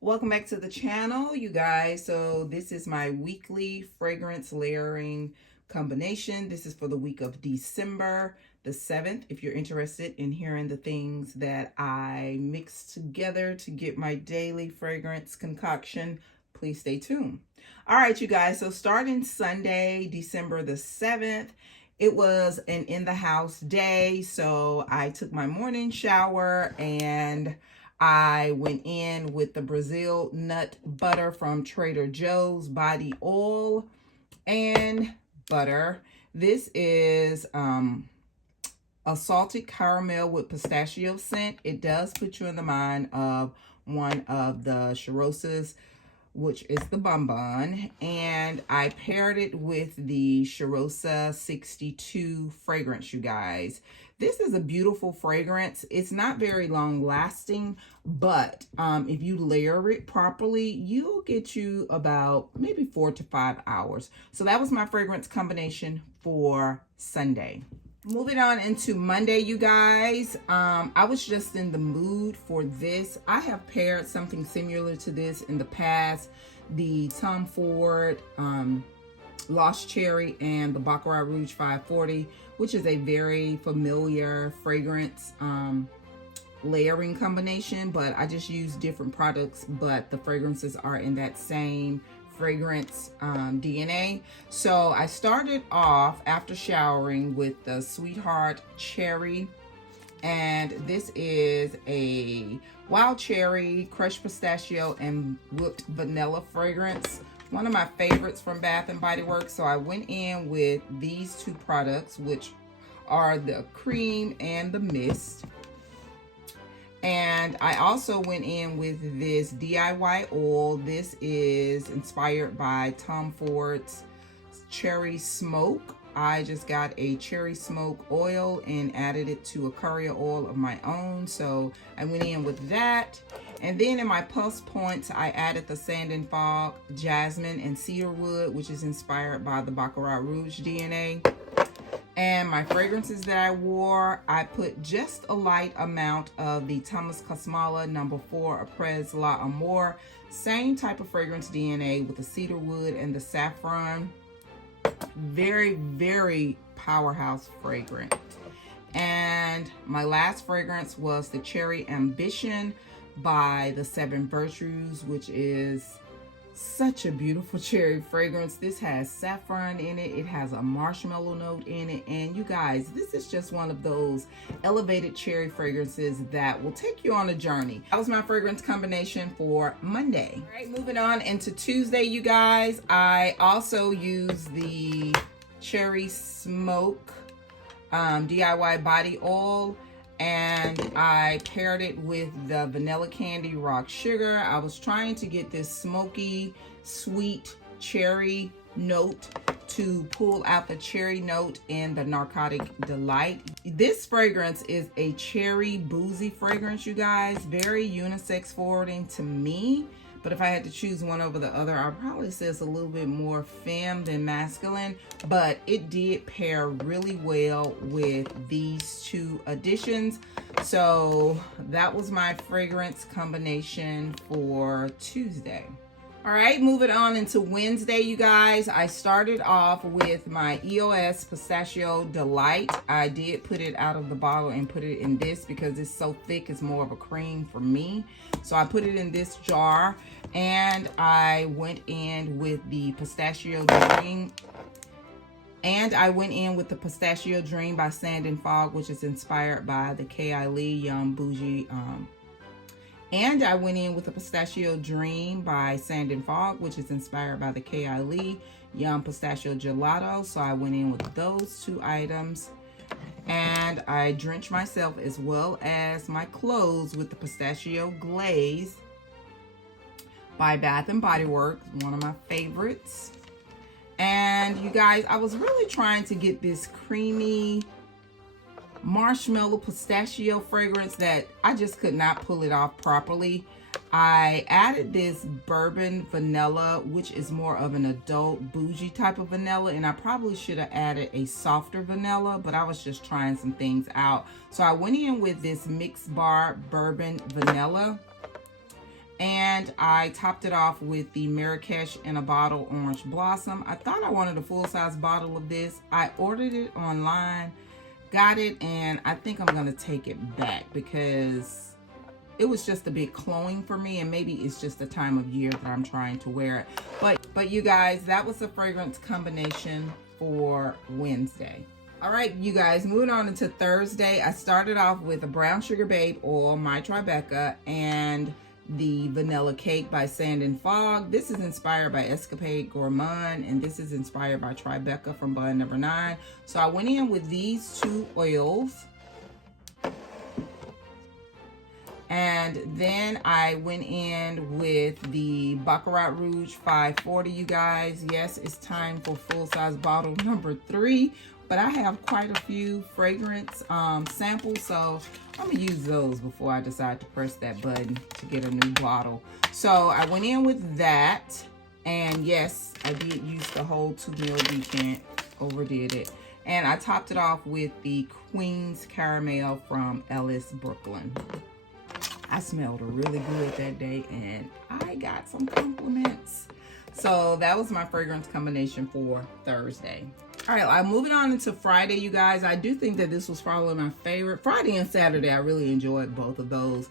Welcome back to the channel, you guys. So this is my weekly fragrance layering combination. This is for the week of December the 7th. If you're interested in hearing the things that I mix together to get my daily fragrance concoction, please stay tuned. All right, you guys. So starting Sunday, December the 7th, it was an in the house day. So I took my morning shower and I went in with the Brazil nut butter from Trader Joe's body oil and butter. This is a salted caramel with pistachio scent. It does put you in the mind of one of the Cheirosas, which is the Bourbon, and I paired it with the Cheirosa 62 fragrance, you guys. This is a beautiful fragrance. It's not very long lasting, but if you layer it properly, you'll get you about maybe 4 to 5 hours. So that was my fragrance combination for Sunday. Moving on into Monday, you guys. I was just in the mood for this. I have paired something similar to this in the past. The Tom Ford Lost Cherry and the Baccarat Rouge 540, which is a very familiar fragrance layering combination, but I just use different products, but the fragrances are in that same fragrance DNA. So I started off after showering with the Sweetheart Cherry, and this is a wild cherry, crushed pistachio, and whipped vanilla fragrance. One of my favorites from Bath and Body Works. So I went in with these two products, which are the cream and the mist. And I also went in with this DIY oil. This is inspired by Tom Ford's Cherry Smoke. I just got a cherry smoke oil and added it to a courier oil of my own. So I went in with that. And then in my plus points, I added the Sand and Fog, Jasmine, and Cedarwood, which is inspired by the Baccarat Rouge DNA. And my fragrances that I wore, I put just a light amount of the Thomas Kosmala No. 4 Apres La Amour. Same type of fragrance DNA with the cedarwood and the saffron. Very, very powerhouse fragrance. And my last fragrance was the Cherry Ambition by the Seven Virtues, which is such a beautiful cherry fragrance. This has saffron in it. It has a marshmallow note in it. And you guys, this is just one of those elevated cherry fragrances that will take you on a journey. That was my fragrance combination for Monday. All right, moving on into Tuesday, you guys. I also use the Cherry Smoke DIY body oil, and I paired it with the Vanilla Candy Rock Sugar. I was trying to get this smoky, sweet cherry note to pull out the cherry note in the Narcotic Delight. This fragrance is a cherry boozy fragrance, you guys. Very unisex forwarding to me. But if I had to choose one over the other, I'd probably say it's a little bit more femme than masculine. But it did pair really well with these two additions. So that was my fragrance combination for Tuesday. All right, moving on into Wednesday, you guys. I started off with my EOS Pistachio Delight. I did put it out of the bottle and put it in this because it's so thick. It's more of a cream for me. So I put it in this jar, and I went in with the Pistachio Dream. And I went in with the Pistachio Dream by Sand and Fog, which is inspired by the KayAli Young Bougie. And I went in with the Pistachio Dream by Sand and Fog, which is inspired by the KayAli Yum Pistachio Gelato. So I went in with those two items. And I drenched myself as well as my clothes with the Pistachio Glaze by Bath and Body Works, one of my favorites. And you guys, I was really trying to get this creamy marshmallow pistachio fragrance that I just could not pull it off properly. I added this Bourbon vanilla, which is more of an adult bougie type of vanilla, and I probably should have added a softer vanilla, but I was just trying some things out. So I went in with this Mixed Bar Bourbon vanilla, And I topped it off with the Marrakesh in a Bottle Orange Blossom. I thought I wanted a full-size bottle of this. I ordered it online, got it, and I think I'm going to take it back because it was just a bit cloying for me, and maybe it's just the time of year that I'm trying to wear it. But you guys, that was the fragrance combination for Wednesday. All right, you guys, moving on into Thursday. I started off with a Brown Sugar Babe Oil, my Tribecca, and the Vanilla Cake by Sand and Fog. This is inspired by Escapade Gourmand, and this is inspired by Tribecca from Bud Number 9. So I went in with these two oils. And then I went in with the Baccarat Rouge 540, you guys. Yes, it's time for full-size bottle number 3. But I have quite a few fragrance samples, so I'm going to use those before I decide to press that button to get a new bottle. So I went in with that, and yes, I did use the whole 2 ml decant, overdid it. And I topped it off with the Queen's Caramel from Ellis, Brooklyn. I smelled really good that day, and I got some compliments. So that was my fragrance combination for Thursday. All right, I'm moving on into Friday, you guys. I do think that this was probably my favorite. Friday and Saturday, I really enjoyed both of those.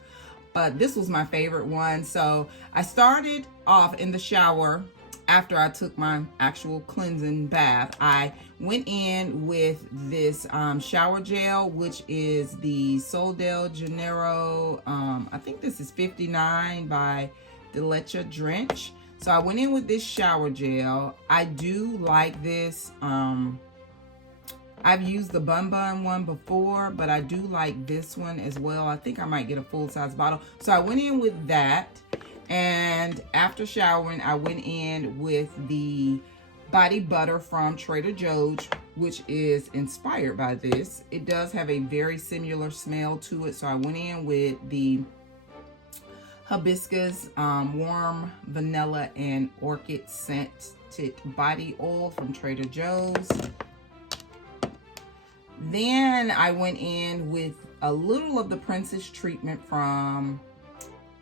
But this was my favorite one. So I started off in the shower after I took my actual cleansing bath. I went in with this shower gel, which is the Sol de Janeiro. I think this is 59 by Leche Drench. So I went in with this shower gel. I do like this. I've used the Bun Bun one before, but I do like this one as well. I think I might get a full-size bottle. So I went in with that. And after showering, I went in with the body butter from Trader Joe's, which is inspired by this. It does have a very similar smell to it. So I went in with the hibiscus, warm vanilla and orchid scented body oil from Trader Joe's. Then I went in with a little of the Princess treatment from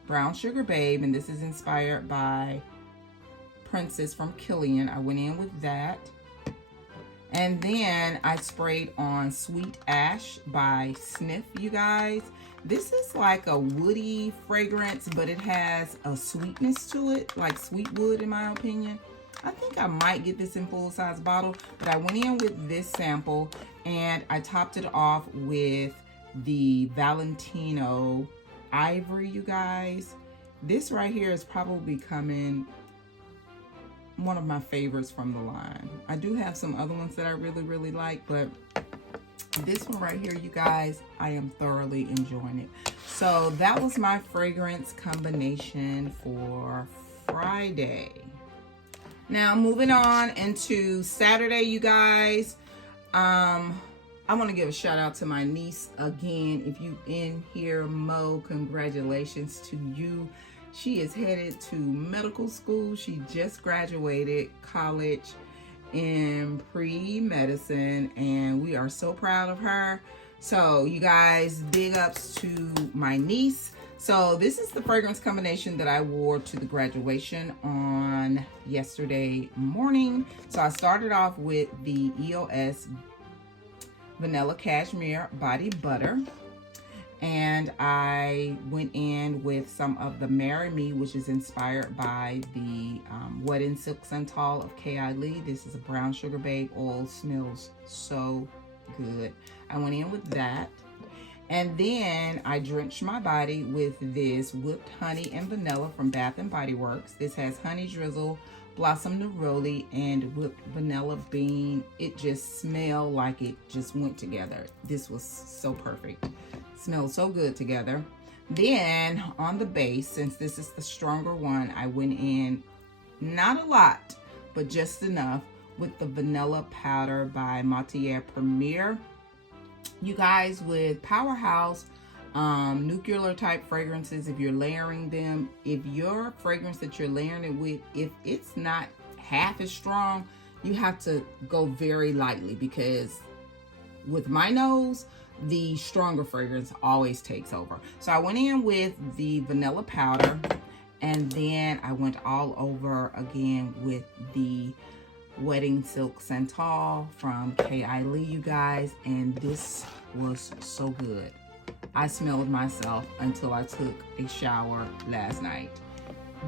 Brown Sugar Babe, and this is inspired by Princess from Kilian. I went in with that. And then I sprayed on Sweet Ash by Sniff, you guys. This is like a woody fragrance, but it has a sweetness to it, like sweet wood in my opinion. I think I might get this in full-size bottle, but I went in with this sample and I topped it off with the Valentino Ivory, you guys. This right here is probably becoming one of my favorites from the line. I do have some other ones that I really like, but this one right here, you guys, I am thoroughly enjoying it. So that was my fragrance combination for Friday. Now moving on into Saturday, you guys. I want to give a shout out to my niece again. If you in here, Mo, congratulations to you. She is headed to medical school. She just graduated college in pre-medicine, and we are so proud of her. So you guys, big ups to my niece. So this is the fragrance combination that I wore to the graduation on yesterday morning. So I started off with the EOS Vanilla Cashmere Body Butter. And I went in with some of the Marry Me, which is inspired by the Wedding Silk Santal of KayAli. This is a Brown Sugar Babe oil. Smells so good. I went in with that. And then I drenched my body with this Whipped Honey and Vanilla from Bath & Body Works. This has honey drizzle, blossom neroli, and whipped vanilla bean. It just smelled like it just went together. This was so perfect. Smells so good together. Then on the base, since this is the stronger one, I went in not a lot, but just enough with the Vanilla Powder by Matiere Premier. You guys, with Powerhouse nuclear type fragrances, if you're layering them, if your fragrance that you're layering it with, if it's not half as strong, you have to go very lightly, because with my nose, the stronger fragrance always takes over. So I went in with the Vanilla Powder, And then I went all over again with the Wedding Silk Santal from KayAli, you guys. And this was so good. I smelled myself until I took a shower last night.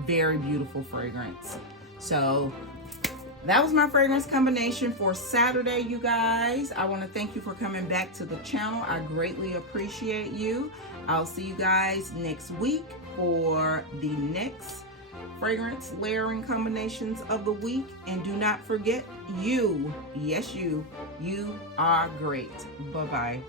Very beautiful fragrance. So that was my fragrance combination for Saturday, you guys. I want to thank you for coming back to the channel. I greatly appreciate you. I'll see you guys next week for the next fragrance layering combinations of the week. And do not forget, you, yes you are great. Bye-bye.